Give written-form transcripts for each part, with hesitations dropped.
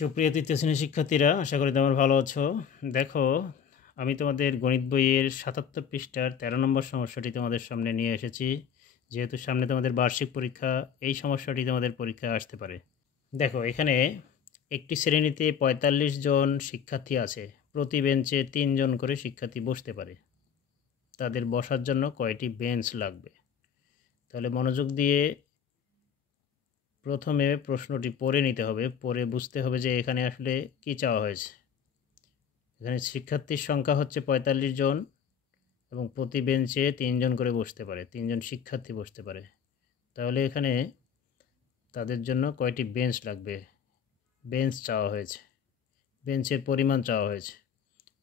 সুপ্রিয় তৃতীয় শ্রেণীর শিক্ষার্থীরা, আশা করি তোমরা ভালো আছো। দেখো, আমি তোমাদের গণিত বইয়ের ৭৭ পৃষ্ঠার ১৩ নম্বর সমস্যাটি তোমাদের সামনে নিয়ে এসেছি। যেহেতু সামনে তোমাদের বার্ষিক পরীক্ষা, এই সমস্যাটি তোমাদের পরীক্ষায় আসতে পারে। দেখো, এখানে একটি শ্রেণীতে ৪৫ জন শিক্ষার্থী আছে। প্রতি বেঞ্চে ৩ জন করে শিক্ষার্থী বসতে পারে। তাদের বসার জন্য কয়টি বেঞ্চ লাগবে? তাহলে মনোযোগ দিয়ে প্রথমে প্রশ্নটি পড়ে নিতে হবে, পড়ে বুঝতে হবে যে এখানে আসলে কী চাওয়া হয়েছে। এখানে শিক্ষার্থীর সংখ্যা হচ্ছে ৪৫ জন এবং প্রতি বেঞ্চে ৩ জন করে বসতে পারে, ৩ জন শিক্ষার্থী বসতে পারে। তাহলে এখানে তাদের জন্য কয়টি বেঞ্চ লাগবে? বেঞ্চ চাওয়া হয়েছে, বেঞ্চের পরিমাণ চাওয়া হয়েছে।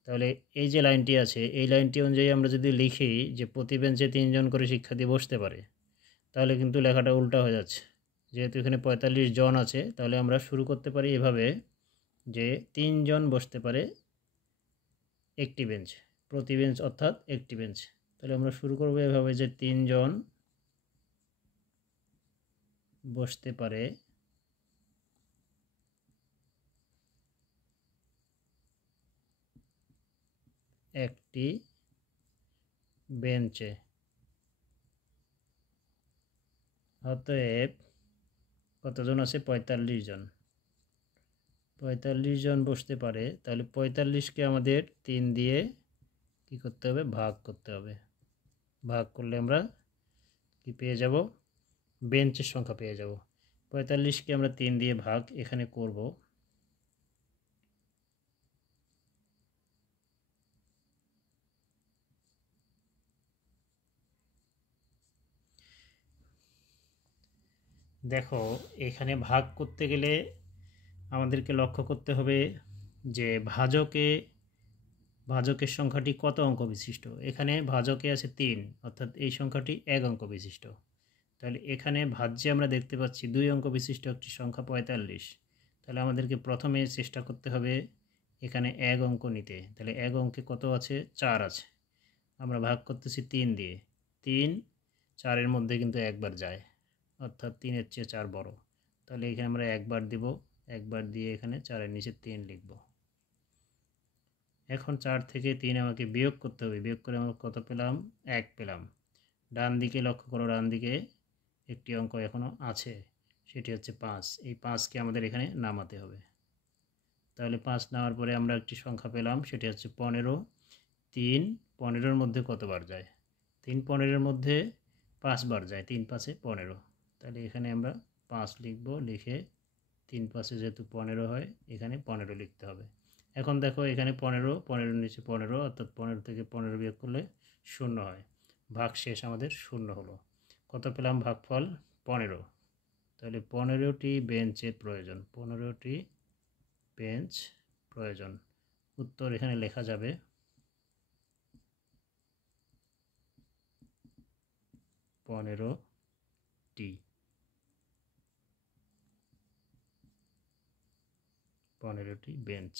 তাহলে এই যে লাইনটি আছে, এই লাইনটি অনুযায়ী আমরা যদি লিখি যে প্রতি বেঞ্চে ৩ জন করে শিক্ষার্থী বসতে পারে, তাহলে কিন্তু লেখাটা উল্টা হয়ে যাচ্ছে। যেহেতু এখানে ৪৫ জন আছে, তাহলে আমরা শুরু করতে পারি এভাবে যে ৩ জন বসতে পারে একটি বেঞ্চ, প্রতি বেঞ্চ অর্থাৎ একটি বেঞ্চ। তাহলে আমরা শুরু করব এভাবে যে ৩ জন বসতে পারে একটি বেঞ্চে। অতএব কতজন আছে? ৪৫ জন। ৪৫ জন বসতে পারে, তাহলে ৪৫কে আমাদের ৩ দিয়ে কি করতে হবে? ভাগ করতে হবে। ভাগ করলে আমরা কি পেয়ে যাব? বেঞ্চের সংখ্যা পেয়ে যাব। ৪৫কে আমরা ৩ দিয়ে ভাগ এখানে করব। দেখো, এখানে ভাগ করতে গেলে আমাদেরকে লক্ষ্য করতে হবে যে ভাজকের সংখ্যাটি কত অঙ্ক বিশিষ্ট। এখানে ভাজকে আছে ৩, অর্থাৎ এই সংখ্যাটি ১ অঙ্ক বিশিষ্ট। তাহলে এখানে ভাজ্যে আমরা দেখতে পাচ্ছি ২ অঙ্ক বিশিষ্ট একটি সংখ্যা ৪৫। তাহলে আমাদেরকে প্রথমে চেষ্টা করতে হবে এখানে ১ অঙ্ক নিতে। তাহলে ১ অঙ্কে কত আছে? ৪ আছে। আমরা ভাগ করতেছি ৩ দিয়ে। ৩ ৪-এর মধ্যে কিন্তু একবার যায়, অর্থাৎ ৩-এর চেয়ে ৪ বড়। তাহলে এখানে আমরা একবার দিব, একবার দিয়ে এখানে ৪-এর নিচে ৩ লিখব। এখন ৪ থেকে ৩ আমাকে বিয়োগ করতে হবে। বিয়োগ করে আমরা কত পেলাম? ১ পেলাম। ডান দিকে লক্ষ্য করো, ডান দিকে একটি অঙ্ক এখনও আছে, সেটি হচ্ছে ৫। এই ৫কে আমাদের এখানে নামাতে হবে। তাহলে ৫ নেওয়ার পরে আমরা একটি সংখ্যা পেলাম, সেটি হচ্ছে ১৫। ৩ ১৫-এর মধ্যে কতবার যায়? ৩ ১৫-এর মধ্যে ৫ বার যায়। ৩ ৫-এ ১৫। তাহলে এখানে আমরা ৫ লিখব, লিখে ৩ ৫-এ যেহেতু ১৫ হয়, এখানে ১৫ লিখতে হবে। এখন দেখো, এখানে ১৫, ১৫-এর নিচে ১৫, অর্থাৎ ১৫ থেকে ১৫ বিয়োগ করলে ০ হয়। ভাগ শেষ, আমাদের ০ হলো। কত পেলাম? ভাগফল ১৫। তাহলে ১৫টি বেঞ্চের প্রয়োজন, ১৫টি বেঞ্চ প্রয়োজন। উত্তর এখানে লেখা যাবে ১৫টি। ১৫টি বেঞ্চ।